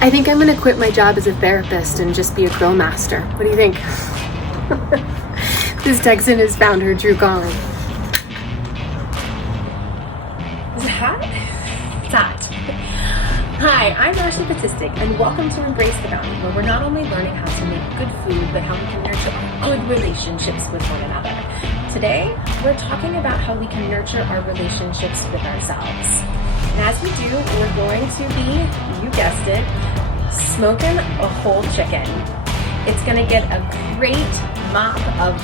I think I'm gonna quit my job as a therapist and just be a grill master. What do you think? This Texan has found her true calling. Is it hot? It's hot. Hi, I'm Ashley Batistic, and welcome to Embrace the Bounty, where we're not only learning how to make good food, but how we can nurture good relationships with one another. Today, we're talking about how we can nurture our relationships with ourselves. And as we do, we're going to be, you guessed it, smoking a whole chicken. It's gonna get a great mop of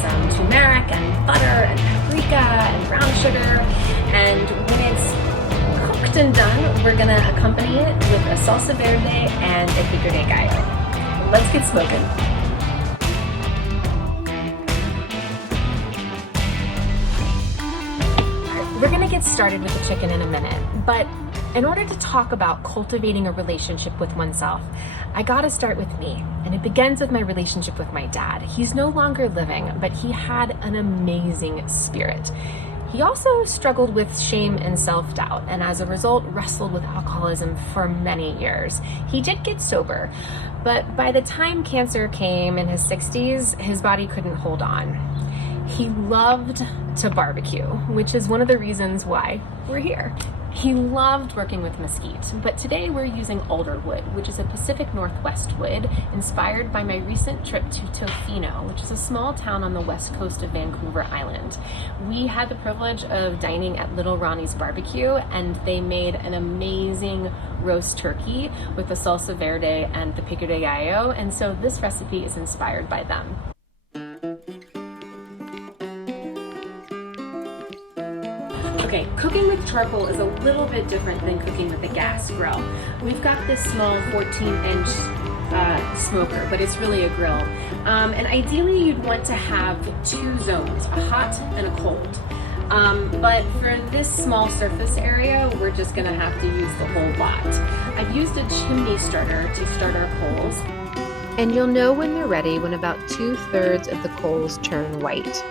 some turmeric and butter and paprika and brown sugar, and when it's cooked and done, we're gonna accompany it with a Salsa Verde and a Pico de Gallo. Let's get smoking. We're gonna get started with the chicken in a minute, but in order to talk about cultivating a relationship with oneself, I gotta start with me, and it begins with my relationship with my dad. He's no longer living, but he had an amazing spirit. He also struggled with shame and self-doubt, and as a result, wrestled with alcoholism for many years. He did get sober, but by the time cancer came in his 60s, his body couldn't hold on. He loved to barbecue, which is one of the reasons why we're here. He loved working with mesquite, but today we're using alder wood, which is a Pacific Northwest wood inspired by my recent trip to Tofino, which is a small town on the west coast of Vancouver Island. We had the privilege of dining at Little Ronnie's Barbecue, and they made an amazing roast turkey with the Salsa Verde and the Pico de Gallo, and so this recipe is inspired by them. Okay, cooking with charcoal is a little bit different than cooking with a gas grill. We've got this small 14-inch smoker, but it's really a grill. And ideally you'd want to have two zones, a hot and a cold. But for this small surface area, we're just gonna have to use the whole lot. I've used a chimney starter to start our coals. And you'll know when they're ready when about 2/3 of the coals turn white.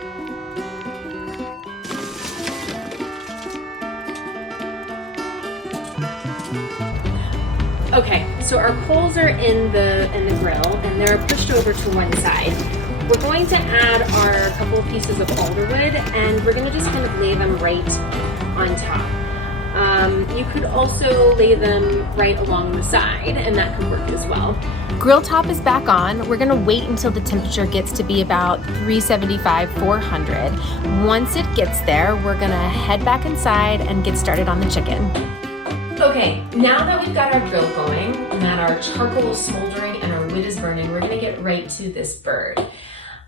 Okay, so our coals are in the grill and they're pushed over to one side. We're going to add our couple of pieces of alderwood and we're going to just kind of lay them right on top. You could also lay them right along the side and that could work as well. Grill top is back on. We're gonna wait until the temperature gets to be about 375, 400. Once it gets there, we're gonna head back inside and get started on the chicken. Okay, now that we've got our grill going and that our charcoal is smoldering and our wood is burning, we're gonna get right to this bird.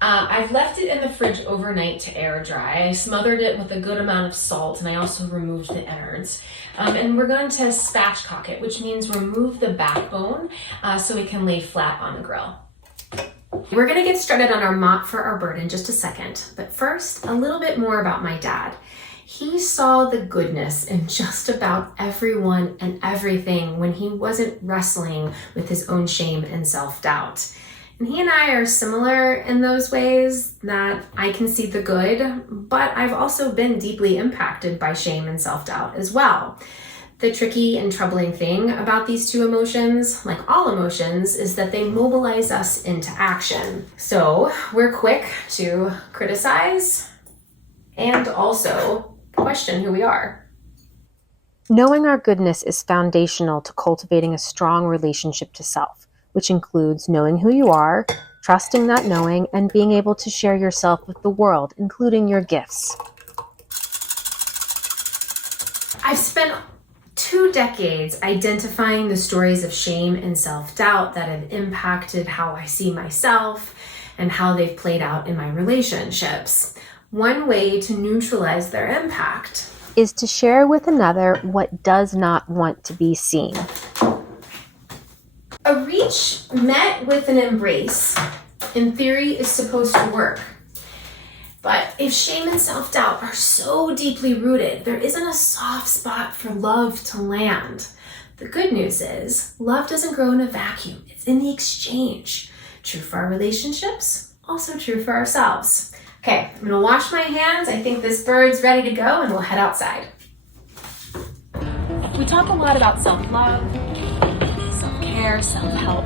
I've left it in the fridge overnight to air dry. I smothered it with a good amount of salt and I also removed the innards. And we're going to spatchcock it, which means remove the backbone so it can lay flat on the grill. We're gonna get started on our mop for our bird in just a second, but first, a little bit more about my dad. He saw the goodness in just about everyone and everything when he wasn't wrestling with his own shame and self-doubt. And he and I are similar in those ways that I can see the good, but I've also been deeply impacted by shame and self-doubt as well. The tricky and troubling thing about these two emotions, like all emotions, is that they mobilize us into action. So we're quick to criticize and also question who we are. Knowing our goodness is foundational to cultivating a strong relationship to self, which includes knowing who you are, trusting that knowing, and being able to share yourself with the world, including your gifts. I've spent 2 decades identifying the stories of shame and self-doubt that have impacted how I see myself and how they've played out in my relationships. One way to neutralize their impact is to share with another what does not want to be seen. A reach met with an embrace, in theory, is supposed to work. But if shame and self-doubt are so deeply rooted, there isn't a soft spot for love to land. The good news is, love doesn't grow in a vacuum. It's in the exchange. True for our relationships, also true for ourselves. Okay, I'm gonna wash my hands. I think this bird's ready to go and we'll head outside. We talk a lot about self-love, self-care, our self-help,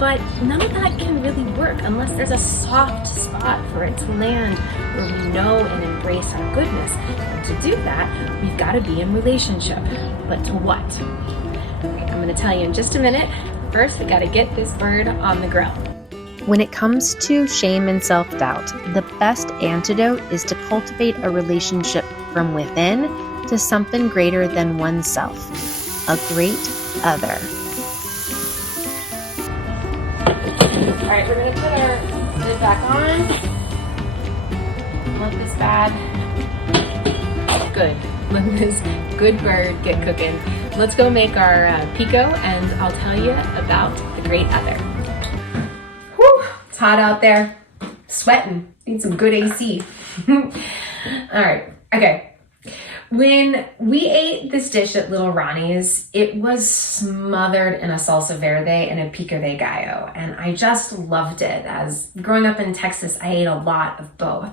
but none of that can really work unless there's a soft spot for it to land where we know and embrace our goodness. And to do that, we've got to be in relationship. But to what? I'm going to tell you in just a minute. First, we got to get this bird on the grill. When it comes to shame and self-doubt, the best antidote is to cultivate a relationship from within to something greater than oneself, a great other. All right, we're going to put our lid back on. Let this bad, good. Let this good bird get cooking. Let's go make our pico, and I'll tell you about the great other. It's hot out there. Sweating. Need some good AC. All right. Okay. When we ate this dish at Little Ronnie's, it was smothered in a salsa verde and a pico de gallo. And I just loved it. As growing up in Texas, I ate a lot of both.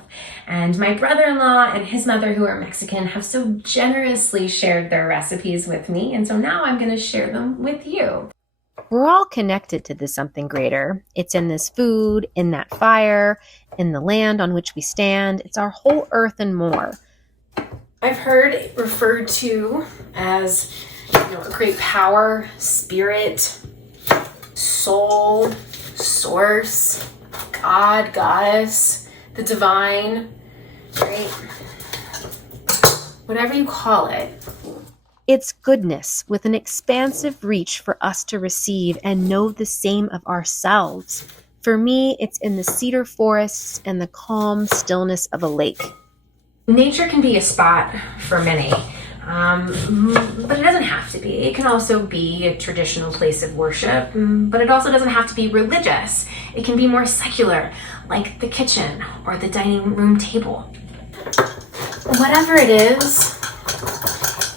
And my brother-in-law and his mother, who are Mexican, have so generously shared their recipes with me. And so now I'm going to share them with you. We're all connected to this something greater. It's in this food, in that fire, in the land on which we stand. It's our whole earth and more. I've heard it referred to as, a great power, spirit, soul, source, God, goddess, the divine, right? Whatever you call it. It's goodness with an expansive reach for us to receive and know the same of ourselves. For me, it's in the cedar forests and the calm stillness of a lake. Nature can be a spot for many, but it doesn't have to be. It can also be a traditional place of worship, but it also doesn't have to be religious. It can be more secular, like the kitchen or the dining room table. Whatever it is,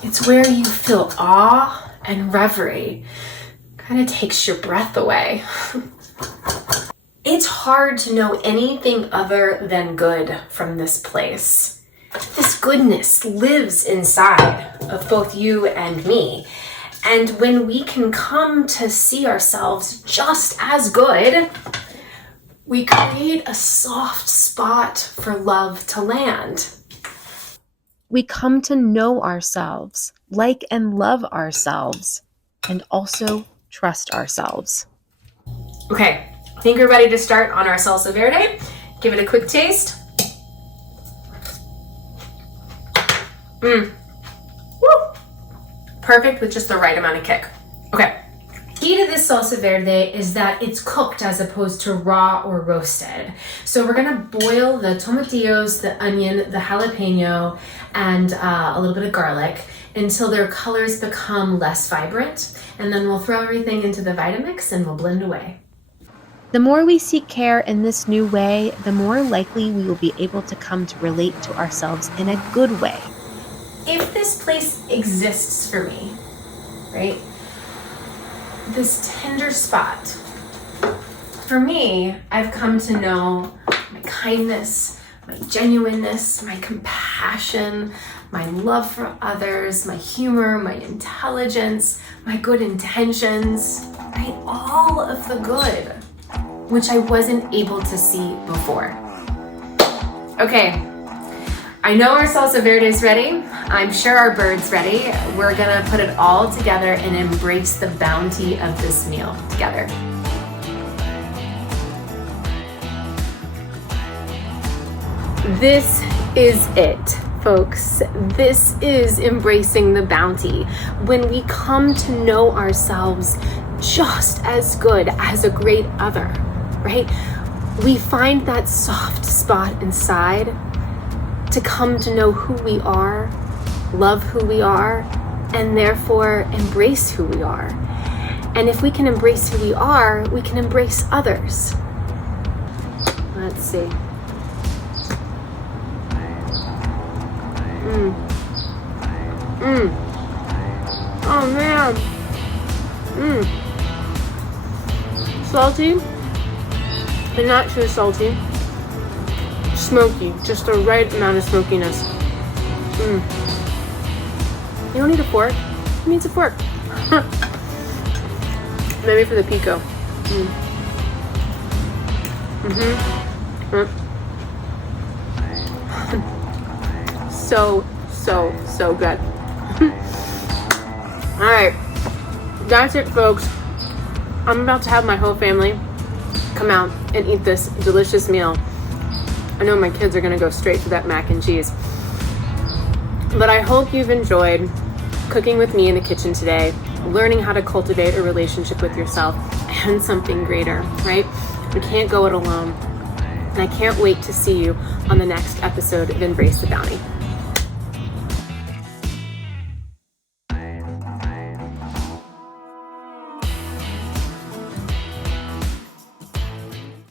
it's where you feel awe and reverie. Kind of takes your breath away. It's hard to know anything other than good from this place. This goodness lives inside of both you and me. And when we can come to see ourselves just as good, we create a soft spot for love to land. We come to know ourselves, like and love ourselves, and also trust ourselves. Okay, I think we're ready to start on our salsa verde. Give it a quick taste. Woo! Perfect with just the right amount of kick. Okay. Key to this salsa verde is that it's cooked as opposed to raw or roasted. So we're gonna boil the tomatillos, the onion, the jalapeno, and a little bit of garlic until their colors become less vibrant. And then we'll throw everything into the Vitamix and we'll blend away. The more we seek care in this new way, the more likely we will be able to come to relate to ourselves in a good way. If this place exists for me, right? This tender spot. For me, I've come to know my kindness, my genuineness, my compassion, my love for others, my humor, my intelligence, my good intentions, right? All of the good, which I wasn't able to see before. Okay, I know our salsa verde is ready. I'm sure our bird's ready. We're gonna put it all together and embrace the bounty of this meal together. This is it, folks. This is embracing the bounty. When we come to know ourselves just as good as a great other, right? We find that soft spot inside to come to know who we are, love who we are, and therefore embrace who we are. And if we can embrace who we are, we can embrace others. Let's see. Oh man. Salty, but not too salty. Smoky, just the right amount of smokiness. You don't need a fork. Who needs a fork? Maybe for the pico. So good. All right, that's it, folks. I'm about to have my whole family come out and eat this delicious meal. I know my kids are gonna go straight to that mac and cheese. But I hope you've enjoyed cooking with me in the kitchen today, learning how to cultivate a relationship with yourself and something greater, right? We can't go it alone. And I can't wait to see you on the next episode of Embrace the Bounty.